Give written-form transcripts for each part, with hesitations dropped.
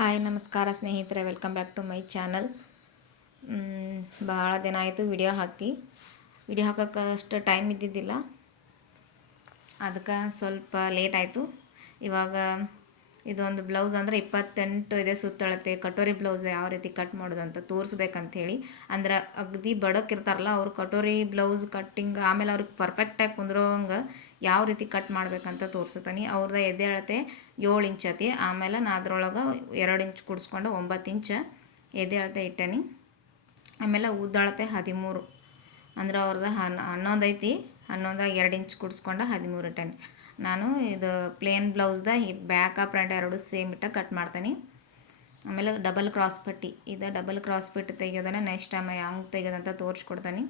Hi ನಮಸ್ಕಾರ ಸ್ನೇಹಿತರೆ, welcome back to my channel. ಭಾಳ ದಿನ ಆಯಿತು ವಿಡಿಯೋ ಹಾಕೋಕ್ಕೆ ಅಷ್ಟು ಟೈಮ್ ಇದ್ದಿದ್ದಿಲ್ಲ, ಅದಕ್ಕೆ ಸ್ವಲ್ಪ ಲೇಟ್ ಆಯಿತು. ಇವಾಗ ಇದೊಂದು ಬ್ಲೌಸ್ ಅಂದರೆ 28 ಇದೆ ಸುತ್ತಳತೆ ಕಟೋರಿ ಬ್ಲೌಸ್ ಯಾವ ರೀತಿ ಕಟ್ ಮಾಡೋದು ಅಂತ ತೋರಿಸ್ಬೇಕಂಥೇಳಿ. ಅಂದ್ರೆ ಅಗದಿ ಬಡಕ್ಕಿರ್ತಾರಲ್ಲ ಅವರು ಕಟೋರಿ ಬ್ಲೌಸ್ ಕಟ್ಟಿಂಗ್ ಆಮೇಲೆ ಅವ್ರಿಗೆ ಪರ್ಫೆಕ್ಟಾಗಿ ಕುಂದ್ರೋಂಗೆ ಯಾವ ರೀತಿ ಕಟ್ ಮಾಡ್ಬೇಕಂತ ತೋರಿಸ್ತಾನೆ. ಅವ್ರದ್ದು ಎದೆ 7 ಇಂಚ್ ಐತಿ. ಆಮೇಲೆ ನಾ ಅದ್ರೊಳಗೆ 2 ಇಂಚ್ ಕೂಡಿಸ್ಕೊಂಡು 9 ಇಂಚ್ ಎದೆ ಇಟ್ಟೇನಿ. ಆಮೇಲೆ ಉದ್ದಳತೆ 13, ಅಂದ್ರೆ ಅವ್ರದ್ದು 11 ಐತಿ. 11 2 ಇಂಚ್ ಕೂಡಿಸ್ಕೊಂಡು 13 ಇಟ್ಟೇನಿ. ನಾನು ಇದು ಪ್ಲೇನ್ ಬ್ಲೌಸ್ದ ಬ್ಯಾಕ್ ಫ್ರಂಟ್ ಎರಡು ಸೇಮ್ ಇಟ್ಟ ಕಟ್ ಮಾಡ್ತೀನಿ. ಆಮೇಲೆ ಡಬಲ್ ಕ್ರಾಸ್ ಪಟ್ಟಿ, ಇದು ಡಬಲ್ ಕ್ರಾಸ್ ಪಟ್ಟಿ ತೆಗಿಯೋದನ್ನು ನೆಕ್ಸ್ಟ್ ಟೈಮ್ ಹೆಂಗೆ ತೆಗೆಯೋದಂತ ತೋರಿಸ್ಕೊಡ್ತೀನಿ.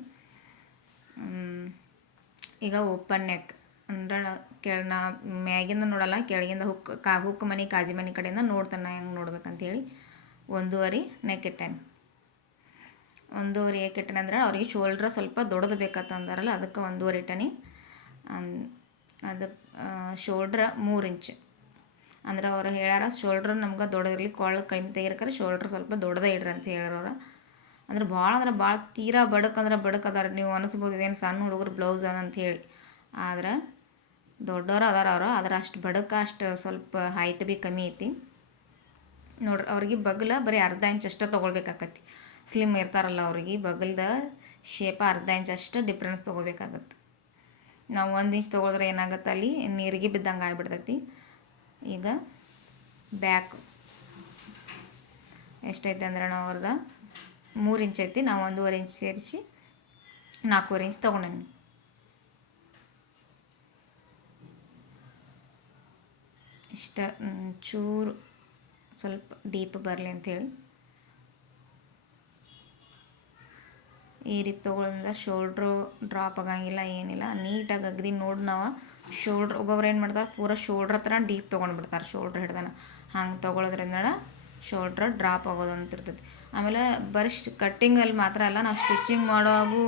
ಈಗ ಓಪನ್ ನೆಕ್ ಅಂದ್ರೆ ನಾ ಮ್ಯಾಗಿಂದ ನೋಡಲ್ಲ, ಕೆಳಗಿಂದ ಹುಕ್ ಮನೆ ಕಾಜಿ ಮನೆ ಕಡೆಯಿಂದ ನೋಡ್ತಾನೆ ನಾ ಹೆಂಗೆ ನೋಡ್ಬೇಕಂತೇಳಿ. 1.5 ನೆಕ್ ಇಟ್ಟೇನೆ. 1.5 ಏಕೆ ಇಟ್ಟೇನೆ ಅಂದ್ರೆ ಅವ್ರಿಗೆ ಶೋಲ್ಡ್ರ್ ಸ್ವಲ್ಪ ದೊಡ್ಡದು ಬೇಕಂತಂದಾರಲ್ಲ, ಅದಕ್ಕೆ 1.5 ಇಟ್ಟೇನಿ. ಅದಕ್ಕೆ ಶೋಲ್ಡ್ರ್ 3 ಇಂಚ್ ಅಂದ್ರೆ ಅವ್ರು ಹೇಳ್ಯಾರ ಶೋಲ್ಡ್ರ್ ನಮ್ಗೆ ದೊಡ್ಡದಿರಲಿ, ಕೊಳ್ಳು ಕಡಿಮೆ ತೆಗಿರಕ್ರೆ ಶೋಲ್ಡ್ರ್ ಸ್ವಲ್ಪ ದೊಡ್ಡದೇ ಇಡ್ರಿ ಅಂತ ಹೇಳ್ಯಾರವ್ರು. ಅಂದ್ರೆ ಭಾಳ ತೀರಾ ಬಡಕ್ ಅದಾರ. ನೀವು ಅನಿಸ್ಬೋದು ಇದೇನು ಸಣ್ಣ ಹುಡುಗರು ಬ್ಲೌಸ್ ಅಂತ ಹೇಳಿ, ಆದ್ರೆ ದೊಡ್ಡವರು ಅದಾರ ಆದ್ರೆ ಅಷ್ಟು ಬಡಕ ಅಷ್ಟು ಸ್ವಲ್ಪ ಹೈಟ್ ಭೀ ಕಮ್ಮಿ ಐತಿ ನೋಡ್ರಿ. ಅವ್ರಿಗೆ ಬಗಲ ಬರೀ ಅರ್ಧ ಇಂಚ್ ಅಷ್ಟೇ ತೊಗೊಳ್ಬೇಕಾಗತ್ತೆ. ಸ್ಲಿಮ್ ಇರ್ತಾರಲ್ಲ ಅವ್ರಿಗೆ ಬಗಲ್ದ ಶೇಪ ಅರ್ಧ ಇಂಚ್ ಅಷ್ಟು ಡಿಫ್ರೆನ್ಸ್ ತೊಗೋಬೇಕಾಗತ್ತೆ. ನಾವು 1 ಇಂಚ್ ತೊಗೊಳಿದ್ರೆ ಏನಾಗುತ್ತೆ, ಅಲ್ಲಿ ನೀರಿಗೆ ಬಿದ್ದಂಗೆ ಆಗಿಬಿಡ್ತೈತಿ. ಈಗ ಬ್ಯಾಕ್ ಎಷ್ಟೈತೆ ಅಂದ್ರೆ ನಾವು ಅವ್ರದ್ದು 3 ಇಂಚ್ ಐತಿ. ನಾವು 1.5 ಇಂಚ್ ಸೇರಿಸಿ 4.5 ಇಂಚ್ ತೊಗೊಂಡೇನಿ. ಇಷ್ಟ ಚೂರು ಸ್ವಲ್ಪ ಡೀಪ್ ಬರಲಿ ಅಂಥೇಳಿ ಈ ರೀತಿ ತೊಗೊಳೋದ್ರಿಂದ ಶೋಲ್ಡ್ರು ಡ್ರಾಪ್ ಆಗಂಗಿಲ್ಲ, ಏನಿಲ್ಲ. ನೀಟಾಗಿ ಅಗದಿ ನೋಡಿ ನಾವು ಶೋಲ್ಡ್ರ್ ಒಬ್ಬೊಬ್ರು ಏನು ಮಾಡ್ತಾರೆ, ಪೂರ ಶೋಲ್ಡ್ರ್ ಹತ್ರ ಡೀಪ್ ತೊಗೊಂಡ್ಬಿಡ್ತಾರೆ. ಶೋಲ್ಡ್ರ್ ಹಿಡ್ದಾನ ಹಂಗೆ ತೊಗೊಳೋದ್ರಿಂದ ಶೋಲ್ಡ್ರ್ ಡ್ರಾಪ್ ಆಗೋದು ಅಂತಿರ್ತೈತಿ. ಆಮೇಲೆ ಬರೀ ಕಟ್ಟಿಂಗಲ್ಲಿ ಮಾತ್ರ ಅಲ್ಲ, ನಾವು ಸ್ಟಿಚಿಂಗ್ ಮಾಡೋವಾಗೂ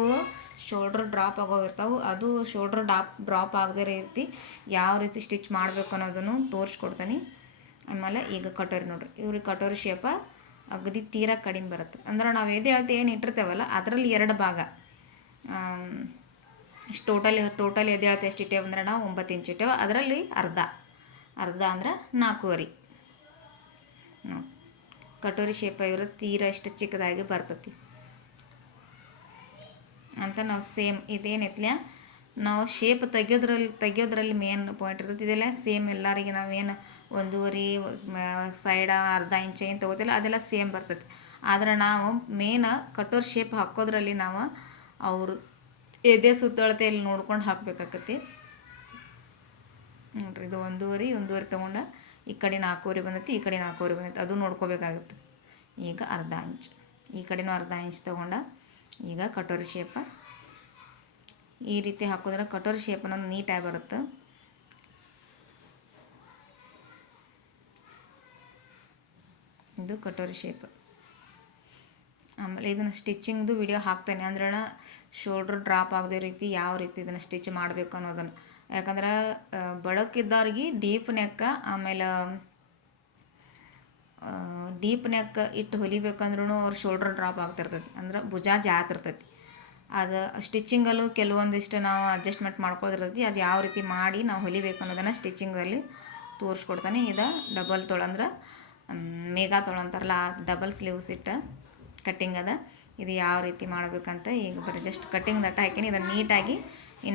ಶೋಲ್ಡ್ರ್ ಡ್ರಾಪ್ ಆಗೋವಿರ್ತಾವೆ. ಅದು ಶೋಲ್ಡ್ರ್ ಡ್ರಾಪ್ ಆಗದೇ ರೀತಿ ಯಾವ ರೀತಿ ಸ್ಟಿಚ್ ಮಾಡಬೇಕು ಅನ್ನೋದನ್ನು ತೋರಿಸ್ಕೊಡ್ತೀನಿ. ಆಮೇಲೆ ಈಗ ಕಟೋರಿ ನೋಡಿರಿ, ಇವ್ರಿಗೆ ಕಟೋರಿ ಶೇಪ ಅಗದಿ ತೀರಾ ಕಡಿಮೆ ಬರುತ್ತೆ. ಅಂದ್ರೆ ನಾವು ಎದೆ ಏನು ಇಟ್ಟಿರ್ತೇವಲ್ಲ ಅದರಲ್ಲಿ 2 ಭಾಗ. ಟೋಟಲ್ ಎದೆ ಅಳತೆ ಎಷ್ಟು ಇಟ್ಟೇವೆ ಅಂದ್ರೆ ನಾವು 9 ಇಂಚ್ ಇಟ್ಟೇವೆ. ಅದರಲ್ಲಿ ಅರ್ಧ ಅಂದ್ರೆ 4.5. ಕಟೋರಿ ಶೇಪ ಇವರು ತೀರಾ ಇಷ್ಟು ಚಿಕ್ಕದಾಗಿ ಬರ್ತೈತಿ ಅಂತ ನಾವು ಸೇಮ್ ಇದೇನೈತ್ಲ ನಾವು ಶೇಪ್ ತೆಗಿಯೋದ್ರಲ್ಲಿ ಮೇನ್ ಪಾಯಿಂಟ್ ಇರ್ತೈತಿ. ಇದೆಲ್ಲ ಸೇಮ್ ಎಲ್ಲರಿಗೆ ನಾವೇನು 1.5 ಸೈಡ ಅರ್ಧ ಇಂಚ್ ಏನು ತೊಗೋತಿಲ್ಲ ಅದೆಲ್ಲ ಸೇಮ್ ಬರ್ತೈತಿ. ಆದ್ರೆ ನಾವು ಮೇನ್ ಕಟೋರಿ ಶೇಪ್ ಹಾಕೋದ್ರಲ್ಲಿ ನಾವು ಅವರು ಎದೆ ಸುತ್ತಳತೆಯಲ್ಲಿ ನೋಡ್ಕೊಂಡು ಹಾಕಬೇಕಾಗತ್ತೆ ನೋಡ್ರಿ. ಇದು 1.5 ತೊಗೊಂಡು ಈ ಕಡೆ 4.5 ಬಂದೈತಿ, ಈ ಕಡೆ 4.5 ಬಂದೈತಿ, ಅದು ನೋಡ್ಕೋಬೇಕಾಗುತ್ತೆ. ಈಗ ಅರ್ಧ ಇಂಚ್ ಈ ಕಡೆನೂ ಅರ್ಧ ಇಂಚ್ ತೊಗೊಂಡು ಈಗ ಕಟೋರಿ ಶೇಪ ಈ ರೀತಿ ಹಾಕೋದ್ರೆ ಕಟೋರಿ ಶೇಪ್ ಅನ್ನೋದು ನೀಟಾಗಿ ಬರುತ್ತೆ. ಇದು ಕಟೋರಿ ಶೇಪ್. ಆಮೇಲೆ ಇದನ್ನು ಸ್ಟಿಚಿಂಗ್ದು ವಿಡಿಯೋ ಹಾಕ್ತೇನೆ. ಅಂದ್ರೆ ಶೋಲ್ಡ್ರ್ ಡ್ರಾಪ್ ಆಗದೆ ರೀತಿ ಯಾವ ರೀತಿ ಇದನ್ನು ಸ್ಟಿಚ್ ಮಾಡಬೇಕು ಅನ್ನೋದನ್ನು. ಯಾಕಂದ್ರೆ ಬಡಕ್ಕಿದ್ದವ್ರಿಗೆ ಡೀಪ್ ನೆಕ್, ಆಮೇಲೆ ಡೀಪ್ ನೆಕ್ ಇಟ್ಟು ಹೊಲಿಬೇಕಂದ್ರೂ ಅವ್ರ ಶೋಲ್ಡ್ರ್ ಡ್ರಾಪ್ ಆಗ್ತಿರ್ತೈತಿ. ಅಂದ್ರೆ ಭುಜ ಜಾತಿರ್ತೈತಿ. ಅದು ಸ್ಟಿಚಿಂಗಲ್ಲೂ ಕೆಲವೊಂದಿಷ್ಟು ನಾವು ಅಡ್ಜಸ್ಟ್ಮೆಂಟ್ ಮಾಡ್ಕೊಳ್ಳೋದಿರ್ತೈತಿ. ಅದು ಯಾವ ರೀತಿ ಮಾಡಿ ನಾವು ಹೊಲಿಬೇಕು ಅನ್ನೋದನ್ನು ಸ್ಟಿಚಿಂಗಲ್ಲಿ ತೋರಿಸ್ಕೊಡ್ತಾನೆ. ಇದು ಡಬಲ್ ತೊಳು ಅಂದ್ರೆ ಮೇಗಾ ತೊಳು ಅಂತಾರಲ್ಲ, ಆ ಡಬಲ್ ಸ್ಲೀವ್ಸ್ ಇಟ್ಟು ಕಟ್ಟಿಂಗ್ ಅದ. ಇದು ಯಾವ ರೀತಿ ಮಾಡಬೇಕಂತ ಈಗ ಬರೀ ಜಸ್ಟ್ ಕಟ್ಟಿಂಗ್ ದಟ್ಟ ಹಾಕೀನಿ. ಇದನ್ನು ನೀಟಾಗಿ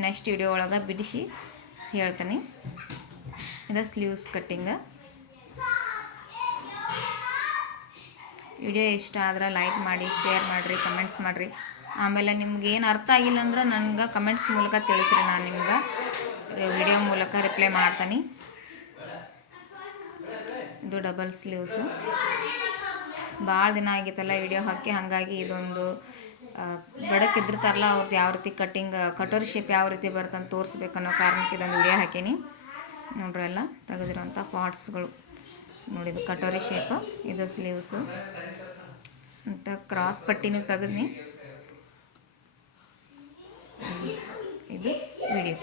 ನೆಕ್ಸ್ಟ್ ವಿಡಿಯೋ ಒಳಗೆ ಬಿಡಿಸಿ ಹೇಳ್ತೀನಿ. ಇದು ಸ್ಲೀವ್ಸ್ ಕಟ್ಟಿಂಗ್. ವಿಡಿಯೋ ಇಷ್ಟ ಆದ್ರೆ ಲೈಕ್ ಮಾಡಿ, ಶೇರ್ ಮಾಡಿರಿ, ಕಮೆಂಟ್ಸ್ ಮಾಡಿರಿ. ಆಮೇಲೆ ನಿಮ್ಗೆ ಏನು ಅರ್ಥ ಆಗಿಲ್ಲ ಅಂದ್ರೆ ನನಗೆ ಕಮೆಂಟ್ಸ್ ಮೂಲಕ ತಿಳಿಸ್ರಿ, ನಾನು ನಿಮ್ಗೆ ವಿಡಿಯೋ ಮೂಲಕ ರಿಪ್ಲೈ ಮಾಡ್ತೀನಿ. ಇದು ಡಬಲ್ ಸ್ಲೀವ್ಸು. ಭಾಳ ದಿನ ಆಗಿತ್ತಲ್ಲ ವಿಡಿಯೋ ಹಾಕಿ, ಹಾಗಾಗಿ ಇದೊಂದು ಬಡಕ್ಕಿದ್ದಿರ್ತಾರಲ್ಲ ಅವ್ರದ್ದು ಯಾವ ರೀತಿ ಕಟೋರಿ ಶೇಪ್ ಯಾವ ರೀತಿ ಬರುತ್ತೆ ಅಂತ ತೋರಿಸ್ಬೇಕನ್ನೋ ಕಾರಣಕ್ಕೆ ಇದೊಂದು ವಿಡಿಯೋ ಹಾಕೀನಿ. ನೋಡ್ರಿ ಎಲ್ಲ ತೆಗೆದಿರೋಂಥ ಪಾರ್ಟ್ಸ್ಗಳು ನೋಡಿದ್ದು ಕಟೋರಿ ಶೇಪ್. ಇದು ಸ್ಲೀವ್ಸು ಅಂತ ಕ್ರಾಸ್ ಪಟ್ಟಿನೂ ತೆಗೆದ್ನಿ. ಇದು ವಿಡಿಯೋ.